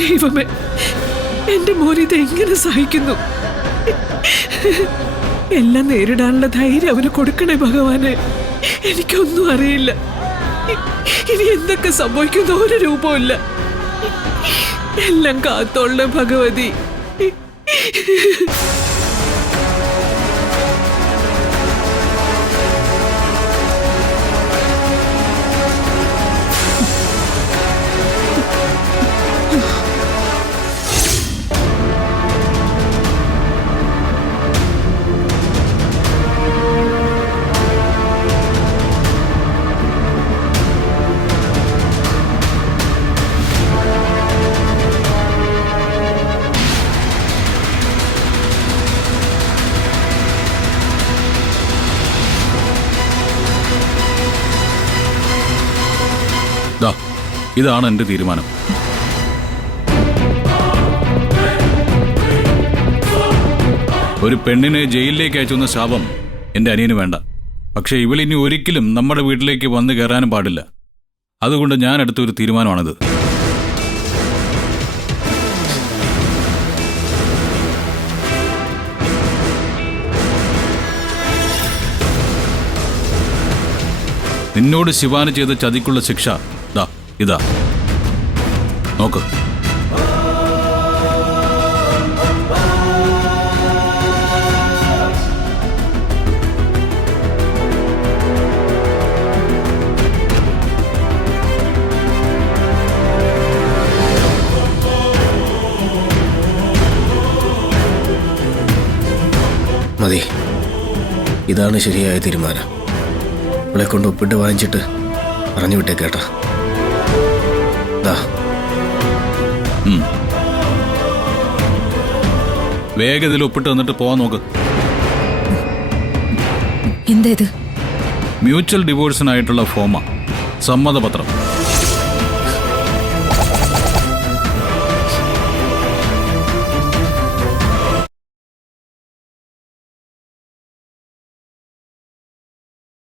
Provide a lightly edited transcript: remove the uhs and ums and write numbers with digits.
ദൈവമേ, എന്റെ മോനിത് എങ്ങനെ സഹിക്കുന്നു? എല്ലാം നേരിടാനുള്ള ധൈര്യം അവന് കൊടുക്കണേ ഭഗവാനെ. എനിക്കൊന്നും അറിയില്ല. ഇനി എന്തൊക്കെ സംഭവിക്കുന്ന ഒരു രൂപമില്ല. എല്ലാം കാത്തോളെ ഭഗവതി. ഇതാണ് എന്റെ തീരുമാനം. ഒരു പെണ്ണിനെ ജയിലിലേക്ക് അയച്ചുന്ന ശാപം എന്റെ അനിയന് വേണ്ട. പക്ഷെ ഇവളിനി ഒരിക്കലും നമ്മുടെ വീട്ടിലേക്ക് വന്നു കയറാനും പാടില്ല. അതുകൊണ്ട് ഞാൻ എടുത്തൊരു തീരുമാനമാണിത്. നിന്നോട് ശിവാനി ചെയ്ത ചതിക്കുള്ള ശിക്ഷ ഇതാ നോക്ക്. മതി, ഇതാണ് ശരിയായ തീരുമാനം. അവളെ കൊണ്ട് ഒപ്പിട്ട് വാങ്ങിച്ചിട്ട് പറഞ്ഞു വിട്ടേക്കേട്ടാ. വേഗത്തിൽ ഒപ്പിട്ട് വന്നിട്ട് പോവാൻ നോക്ക്. എന്താ ഇത്? മ്യൂച്വൽ ഡിവോഴ്സിനായിട്ടുള്ള ഫോമാ, സമ്മതപത്രം.